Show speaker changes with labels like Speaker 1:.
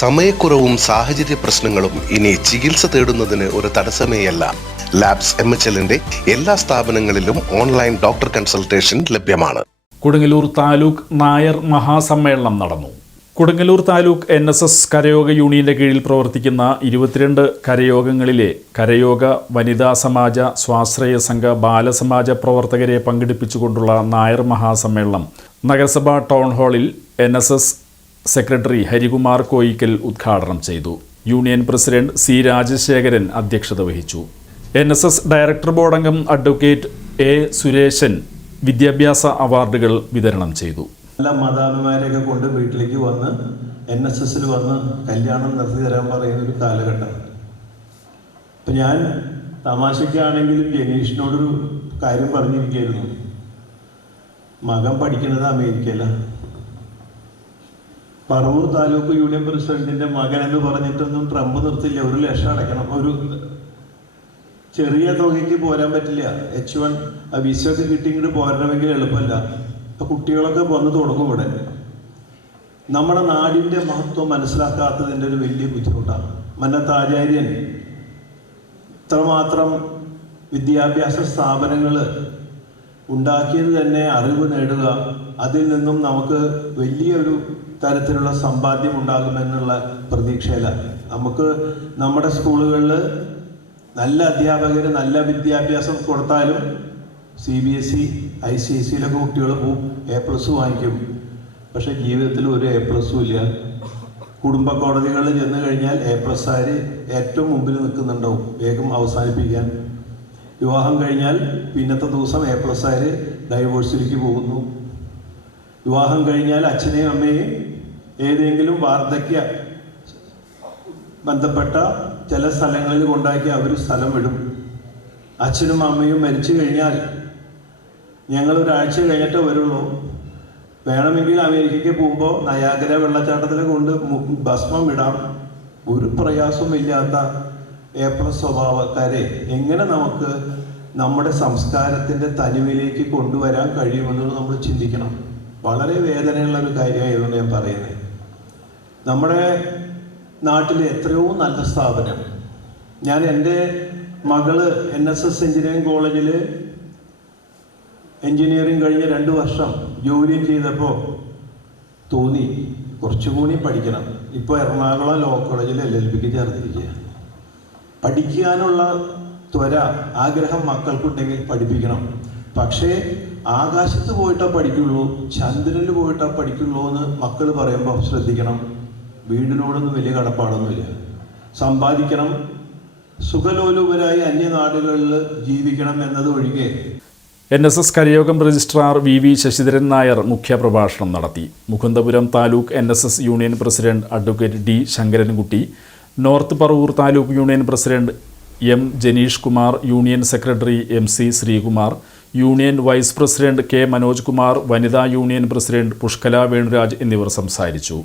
Speaker 1: സമയക്കുറവും സാഹചര്യ പ്രശ്നങ്ങളും ഇനി ചികിത്സ തേടുന്നതിന് ഒരു തടസ്സമേയല്ല. ലാബ്സ് എം എച്ച് എല്ലിന്റെ എല്ലാ സ്ഥാപനങ്ങളിലും ഓൺലൈൻ ഡോക്ടർ കൺസൾട്ടേഷൻ ലഭ്യമാണ്.
Speaker 2: കൊടുങ്ങല്ലൂർ താലൂക്ക് നായർ മഹാസമ്മേളനം നടന്നു. Kodungallur taluk N S S കരയോഗ യൂണിയന്റെ കീഴിൽ പ്രവർത്തിക്കുന്ന ഇരുപത്തിരണ്ട് കരയോഗങ്ങളിലെ കരയോഗ വനിതാ സമാജ സ്വാശ്രയ സംഘ ബാലസമാജ പ്രവർത്തകരെ പങ്കെടുപ്പിച്ചുകൊണ്ടുള്ള നായർ മഹാസമ്മേളനം നഗരസഭാ ടൗൺ ഹാളിൽ N S S secretary Harikumar Koyikkal ഉദ്ഘാടനം ചെയ്തു. യൂണിയൻ പ്രസിഡന്റ് സി രാജശേഖരൻ അധ്യക്ഷത വഹിച്ചു. എൻ എസ് എസ് ഡയറക്ടർ ബോർഡംഗം അഡ്വക്കേറ്റ് എ സുരേശൻ വിദ്യാഭ്യാസ അവാർഡുകൾ വിതരണം ചെയ്തു.
Speaker 3: എല്ലാ മാതാപിമാരെയൊക്കെ കൊണ്ട് വീട്ടിലേക്ക് വന്ന് എൻ എസ് എസിൽ വന്ന് കല്യാണം നടത്തി തരാൻ പറയുന്ന ഒരു കാലഘട്ടം. ഇപ്പം ഞാൻ തമാശയ്ക്കാണെങ്കിലും ജനീഷിനോടൊരു കാര്യം പറഞ്ഞിരിക്കുകയായിരുന്നു മകൻ പഠിക്കുന്നത് അമേരിക്കയില പറവൂർ താലൂക്ക് യൂണിയൻ പ്രസിഡന്റിന്റെ മകൻ എന്ന് പറഞ്ഞിട്ടൊന്നും ട്രംപ് നിർത്തില്ല. ഒരു ലക്ഷം അടയ്ക്കണം. ഒരു ചെറിയ തുകയ്ക്ക് പോരാൻ പറ്റില്ല. എച്ച് വൺ വിസ ഒക്കെ കിട്ടി ഇങ്ങോട്ട് പോരണമെങ്കിൽ എളുപ്പമല്ല. കുട്ടികളൊക്കെ വന്ന് തുടങ്ങും ഇവിടെ. നമ്മുടെ നാടിന്റെ മഹത്വം മനസ്സിലാക്കാത്തതിന്റെ ഒരു വലിയ ബുദ്ധിമുട്ടാണ്. മന്നത്ത് ആചാര്യൻ ഇത്രമാത്രം വിദ്യാഭ്യാസ സ്ഥാപനങ്ങൾ ഉണ്ടാക്കിയത് തന്നെ അറിവ് നേടുക. അതിൽ നിന്നും നമുക്ക് വലിയൊരു തരത്തിലുള്ള സമ്പാദ്യം ഉണ്ടാകുമെന്നുള്ള പ്രതീക്ഷയിലാണ് നമുക്ക് നമ്മുടെ സ്കൂളുകളിൽ നല്ല അധ്യാപകർ നല്ല വിദ്യാഭ്യാസം കൊടുത്താലും C B S E I C S സിയിലൊക്കെ കുട്ടികൾ പോവും എ പ്ലസ് വാങ്ങിക്കും. പക്ഷേ ജീവിതത്തിൽ ഒരു എ പ്ലസും ഇല്ല. കുടുംബ കോടതികളിൽ ചെന്ന് കഴിഞ്ഞാൽ എ പ്ലസ്സുകാർ ഏറ്റവും മുമ്പിൽ നിൽക്കുന്നുണ്ടാവും. വേഗം അവസാനിപ്പിക്കാൻ. വിവാഹം കഴിഞ്ഞാൽ പിന്നത്തെ ദിവസം എ പ്ലസ് ആര് ഡൈവോഴ്സിലേക്ക് പോകുന്നു. വിവാഹം കഴിഞ്ഞാൽ അച്ഛനെയും അമ്മയെയും ഏതെങ്കിലും വാർദ്ധക്യ ബന്ധപ്പെട്ട ചില സ്ഥലങ്ങളിൽ കൊണ്ടാക്കി അവർ സ്ഥലം വിടും. അച്ഛനും അമ്മയും മരിച്ചു കഴിഞ്ഞാൽ ഞങ്ങൾ ഒരാഴ്ച കഴിഞ്ഞിട്ടേ വരുള്ളൂ. വേണമെങ്കിൽ അമേരിക്കയ്ക്ക് പോകുമ്പോൾ നയാഗര വെള്ളച്ചാട്ടത്തിൽ കൊണ്ട് ഭസ്മം ഇടാം. ഒരു പ്രയാസവും ഇല്ലാത്ത എ പ്ലസ് സ്വഭാവക്കാരെ എങ്ങനെ നമുക്ക് നമ്മുടെ സംസ്കാരത്തിന്റെ തനിവിലേക്ക് കൊണ്ടുവരാൻ കഴിയുമെന്നുള്ളത് നമ്മൾ ചിന്തിക്കണം. വളരെ വേദനയുള്ള ഒരു കാര്യമായതുകൊണ്ട് ഞാൻ പറയുന്നത്. നമ്മുടെ നാട്ടിലെ എത്രയോ നല്ല സ്ഥാപനം. ഞാൻ എന്റെ മകൾ എൻ എസ് എസ് എഞ്ചിനീയറിംഗ് കോളേജിൽ എഞ്ചിനീയറിംഗ് കഴിഞ്ഞ രണ്ട് വർഷം ജോലി ചെയ്തപ്പോൾ തോന്നി കുറച്ചുകൂടി പഠിക്കണം. ഇപ്പോൾ എറണാകുളം ലോ കോളേജിൽ എൽ എൽ ബിക്ക് ചേർന്നിരിക്കുക പഠിക്കാനുള്ള ത്വര ആഗ്രഹം മക്കൾക്കുണ്ടെങ്കിൽ പഠിപ്പിക്കണം. പക്ഷേ ആകാശത്ത് പോയിട്ടാ പഠിക്കുള്ളൂ ചന്ദ്രനിൽ പോയിട്ടാ പഠിക്കുള്ളൂ എന്ന് മക്കൾ പറയുമ്പോൾ ശ്രദ്ധിക്കണം. വീടിനോടൊന്നും വലിയ കടപ്പാടൊന്നുമില്ല. സമ്പാദിക്കണം. സുഖലോലുപരായി അന്യനാടുകളിൽ ജീവിക്കണം എന്നത് ഒഴികെ
Speaker 2: N S S കരയോഗം registrar V V Sasidharan Nair മുഖ്യപ്രഭാഷണം നടത്തി. Mukundapuram taluk N S S union president advocate D Sankarankutty north Paravur taluk union president M Janeesh Kumar union secretary M C Sreekumar union vice president K Manoj Kumar വനിതാ union president Pushkala Venuraj എന്നിവർ സംസാരിച്ചു.